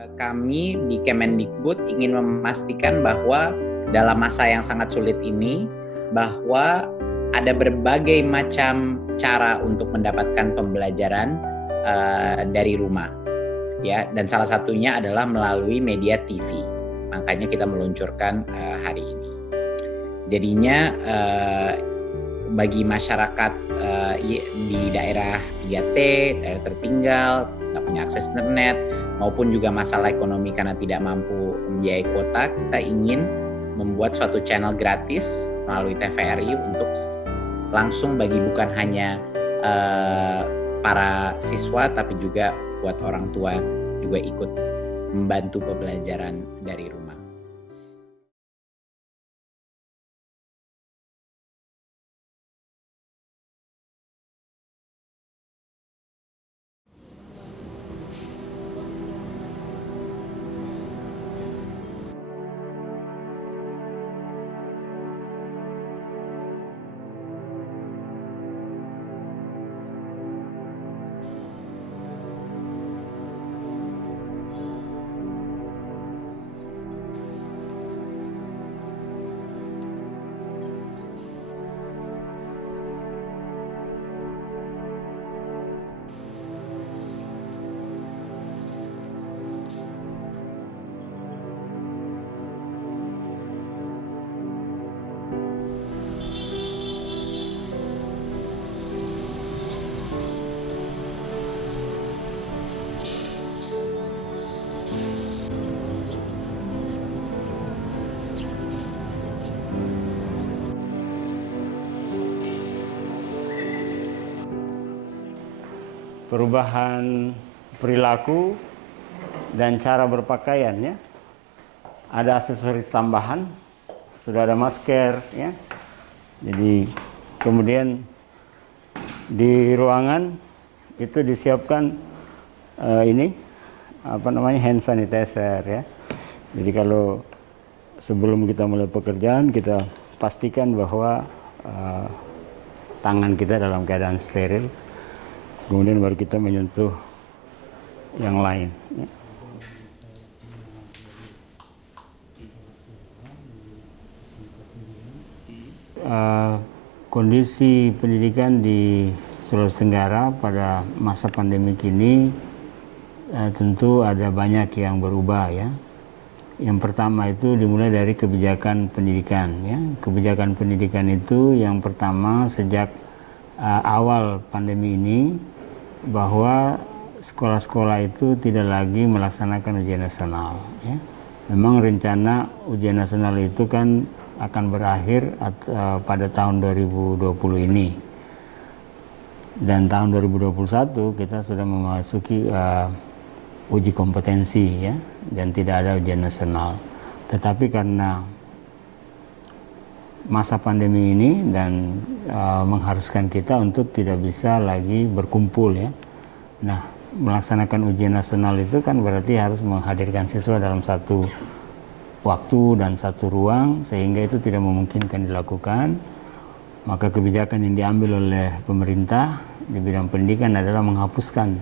Kami di Kemendikbud ingin memastikan bahwa dalam masa yang sangat sulit ini, bahwa ada berbagai macam cara untuk mendapatkan pembelajaran dari rumah, ya. Dan salah satunya adalah melalui media TV. Makanya kita meluncurkan hari ini. Jadinya bagi masyarakat di daerah 3T, daerah tertinggal, nggak punya akses internet, maupun juga masalah ekonomi karena tidak mampu membiayai kuota, kita ingin membuat suatu channel gratis melalui TVRI untuk langsung bagi bukan hanya para siswa, tapi juga buat orang tua juga ikut membantu pembelajaran dari rumah. Perubahan perilaku dan cara berpakaian, ya. Ada aksesoris tambahan, sudah ada masker, ya. Jadi kemudian di ruangan itu disiapkan hand sanitizer, ya. Jadi kalau sebelum kita mulai pekerjaan, kita pastikan bahwa tangan kita dalam keadaan steril. Kemudian baru kita menyentuh yang lain. Kondisi pendidikan di Sulawesi Tenggara pada masa pandemi ini tentu ada banyak yang berubah, ya. Yang pertama itu dimulai dari kebijakan pendidikan, ya. Kebijakan pendidikan itu yang pertama sejak awal pandemi ini, bahwa sekolah-sekolah itu tidak lagi melaksanakan ujian nasional, ya. Memang rencana ujian nasional itu kan akan berakhir pada tahun 2020 ini. Dan tahun 2021 kita sudah memasuki uji kompetensi, ya, dan tidak ada ujian nasional. Tetapi karena masa pandemi ini dan mengharuskan kita untuk tidak bisa lagi berkumpul, ya. Nah, melaksanakan ujian nasional itu kan berarti harus menghadirkan siswa dalam satu waktu dan satu ruang, sehingga itu tidak memungkinkan dilakukan. Maka kebijakan yang diambil oleh pemerintah di bidang pendidikan adalah menghapuskan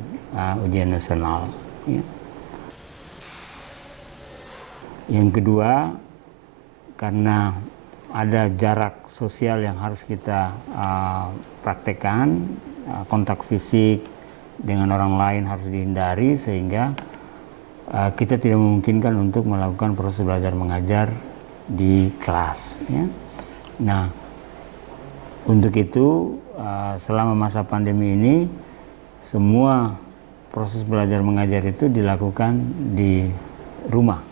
ujian nasional, ya. Yang kedua, karena ada jarak sosial yang harus kita praktekkan, kontak fisik dengan orang lain harus dihindari, sehingga kita tidak memungkinkan untuk melakukan proses belajar mengajar di kelas, ya. Nah, untuk itu selama masa pandemi ini semua proses belajar mengajar itu dilakukan di rumah.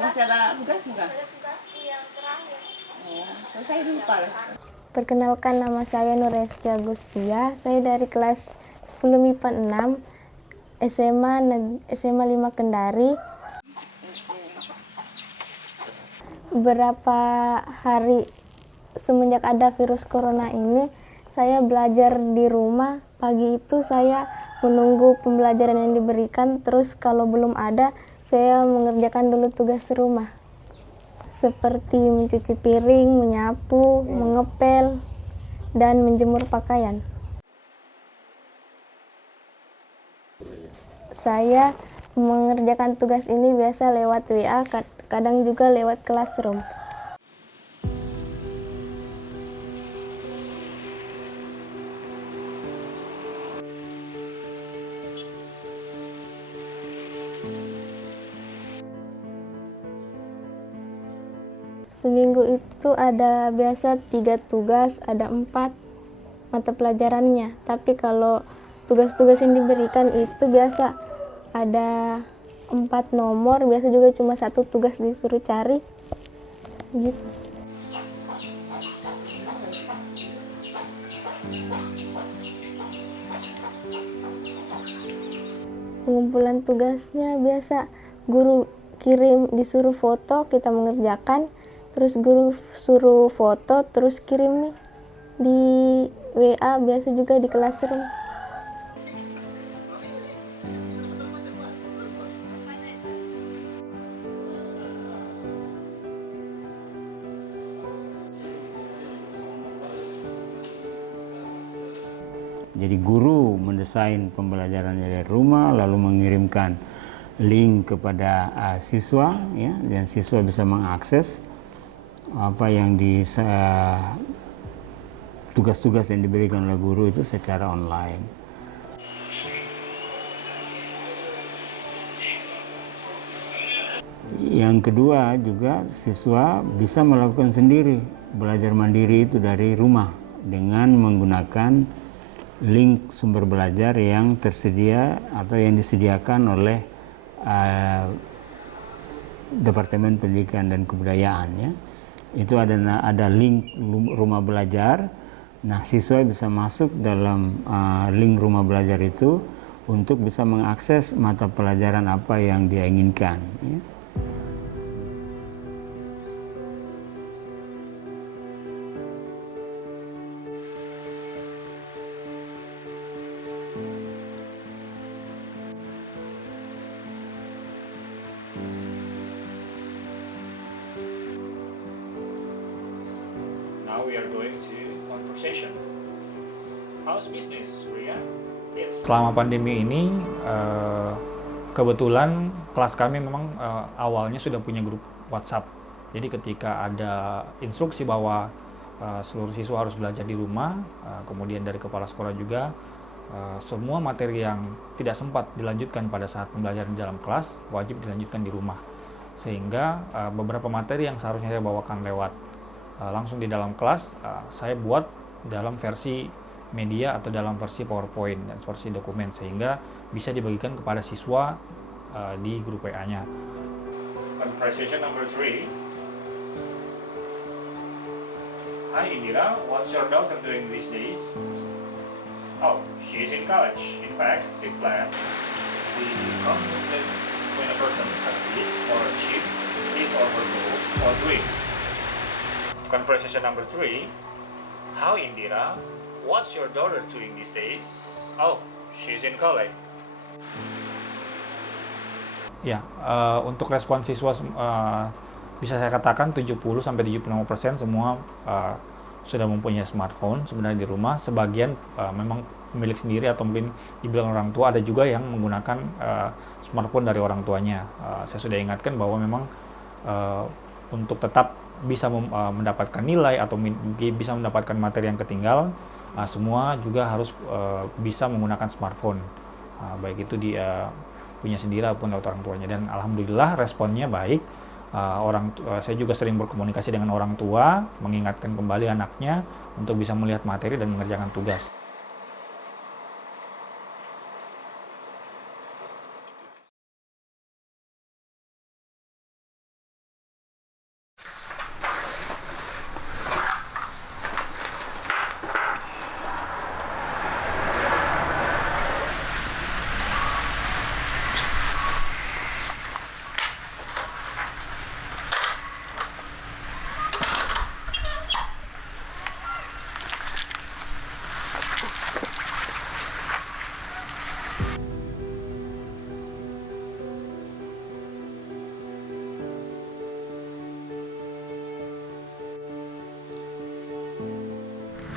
masih ada tugas bukan? Ada tugas yang terakhir. Oh, selesai lupa lah. Perkenalkan, nama saya Nureski Agustia. Saya dari kelas 10 MIPA 6 SMA 5 Kendari. Beberapa hari semenjak ada virus corona ini, saya belajar di rumah. Pagi itu saya menunggu pembelajaran yang diberikan, terus kalau belum ada, saya mengerjakan dulu tugas rumah. Seperti mencuci piring, menyapu, mengepel, dan menjemur pakaian. Saya mengerjakan tugas ini biasa lewat WA, kadang juga lewat Classroom. Seminggu itu ada biasa 3 tugas, ada 4 mata pelajarannya. Tapi kalau tugas-tugas yang diberikan itu biasa ada 4 nomor, biasa juga cuma 1 tugas disuruh cari. Gitu. Pengumpulan tugasnya biasa guru kirim, disuruh foto, kita mengerjakan. Terus guru suruh foto, terus kirim nih di WA, biasa juga di Classroom. Jadi guru mendesain pembelajarannya dari rumah, lalu mengirimkan link kepada siswa, ya, dan siswa bisa mengakses apa yang tugas-tugas yang diberikan oleh guru itu secara online. Yang kedua juga siswa bisa melakukan sendiri, belajar mandiri itu dari rumah dengan menggunakan link sumber belajar yang tersedia atau yang disediakan oleh Departemen Pendidikan dan Kebudayaan, ya. Itu ada link rumah belajar. Nah, siswa bisa masuk dalam link rumah belajar itu untuk bisa mengakses mata pelajaran apa yang dia inginkan, ya. Now we are going to conversation. How's business, Ria? Selama pandemi ini, kebetulan kelas kami memang awalnya sudah punya grup WhatsApp. Jadi ketika ada instruksi bahwa seluruh siswa harus belajar di rumah, kemudian dari kepala sekolah juga, semua materi yang tidak sempat dilanjutkan pada saat pembelajaran di dalam kelas wajib dilanjutkan di rumah. Sehingga beberapa materi yang seharusnya saya bawakan lewat langsung di dalam kelas, saya buat dalam versi media atau dalam versi PowerPoint dan versi dokumen, sehingga bisa dibagikan kepada siswa di grup WA-nya. Conversation number 3. Hi Indira, what's your daughter doing these days? Oh, she is in college. In fact, she planned we conclude when a person succeed or achieve his or her goals or dreams. Conversation number 3. How Indira? What's your daughter doing these days? Oh, she's in college. Ya, untuk respon siswa bisa saya katakan 70-75% semua sudah mempunyai smartphone sebenarnya di rumah. Sebagian memang milik sendiri atau mungkin dibilang orang tua, ada juga yang menggunakan smartphone dari orang tuanya. Saya sudah ingatkan bahwa memang untuk tetap bisa mendapatkan nilai atau bisa mendapatkan materi yang ketinggalan, semua juga harus bisa menggunakan smartphone, baik itu dia punya sendiri ataupun lewat orang tuanya. Dan alhamdulillah responnya baik. Saya juga sering berkomunikasi dengan orang tua, mengingatkan kembali anaknya untuk bisa melihat materi dan mengerjakan tugas.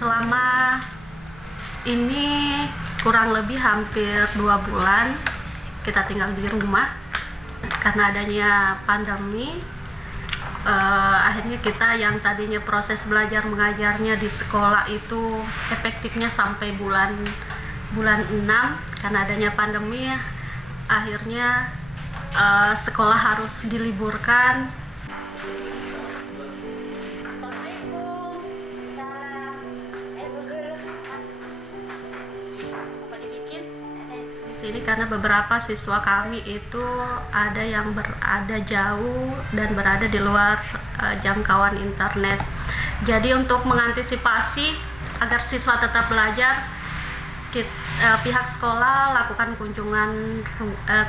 Selama ini kurang lebih hampir 2 bulan kita tinggal di rumah karena adanya pandemi. Akhirnya kita yang tadinya proses belajar mengajarnya di sekolah itu efektifnya sampai bulan 6, karena adanya pandemi akhirnya sekolah harus diliburkan. Ini karena beberapa siswa kami itu ada yang berada jauh dan berada di luar jangkauan internet. Jadi untuk mengantisipasi agar siswa tetap belajar, pihak sekolah lakukan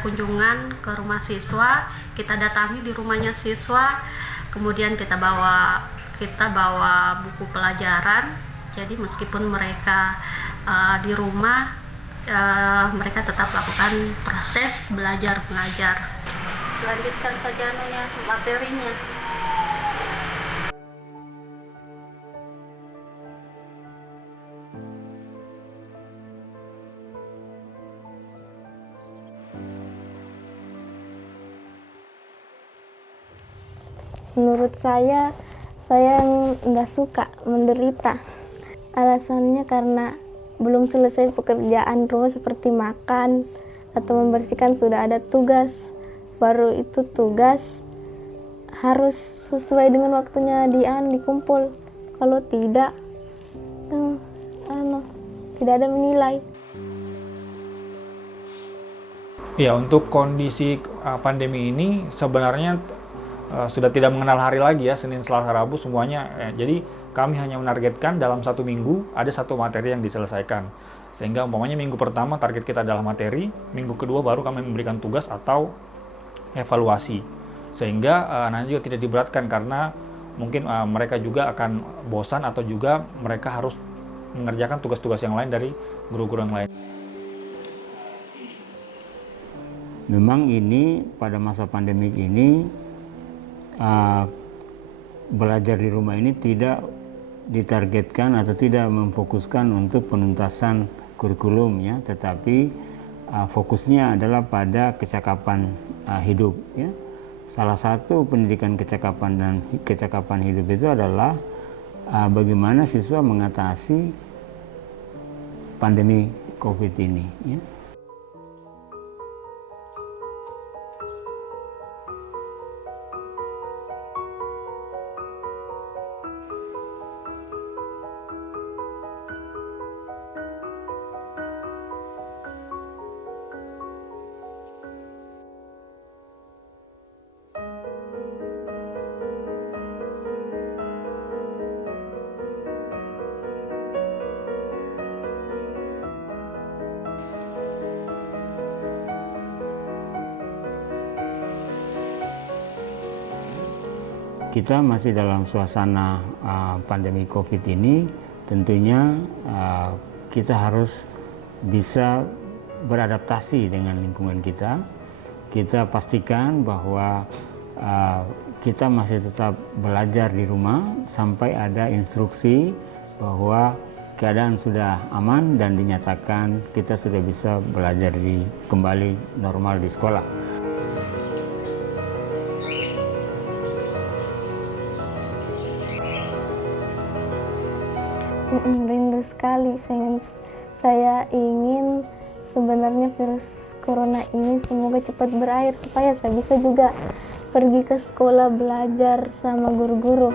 kunjungan ke rumah siswa. Kita datangi di rumahnya siswa, kemudian kita bawa buku pelajaran. Jadi meskipun mereka di rumah, mereka tetap lakukan proses belajar mengajar. Lanjutkan saja materinya. Menurut saya nggak suka menderita. Alasannya karena belum selesai pekerjaan rumah seperti makan atau membersihkan, sudah ada tugas. Baru itu tugas harus sesuai dengan waktunya dikumpul. Kalau tidak, tidak ada menilai. Ya, untuk kondisi pandemi ini sebenarnya sudah tidak mengenal hari lagi ya, Senin, Selasa, Rabu semuanya. Jadi kami hanya menargetkan dalam 1 minggu ada 1 materi yang diselesaikan. Sehingga umpamanya minggu pertama target kita adalah materi, minggu kedua baru kami memberikan tugas atau evaluasi. Sehingga nanti juga tidak diberatkan karena mungkin mereka juga akan bosan atau juga mereka harus mengerjakan tugas-tugas yang lain dari guru-guru yang lain. Memang ini pada masa pandemik ini belajar di rumah ini tidak ditargetkan atau tidak memfokuskan untuk penuntasan kurikulum ya, tetapi fokusnya adalah pada kecakapan hidup ya. Salah satu pendidikan kecakapan hidup itu adalah bagaimana siswa mengatasi pandemi COVID ini ya. Kita masih dalam suasana pandemi COVID ini, tentunya kita harus bisa beradaptasi dengan lingkungan kita. Kita pastikan bahwa kita masih tetap belajar di rumah sampai ada instruksi bahwa keadaan sudah aman dan dinyatakan kita sudah bisa belajar kembali normal di sekolah. Rindu sekali. Saya ingin sebenarnya virus corona ini semoga cepat berakhir supaya saya bisa juga pergi ke sekolah belajar sama guru-guru.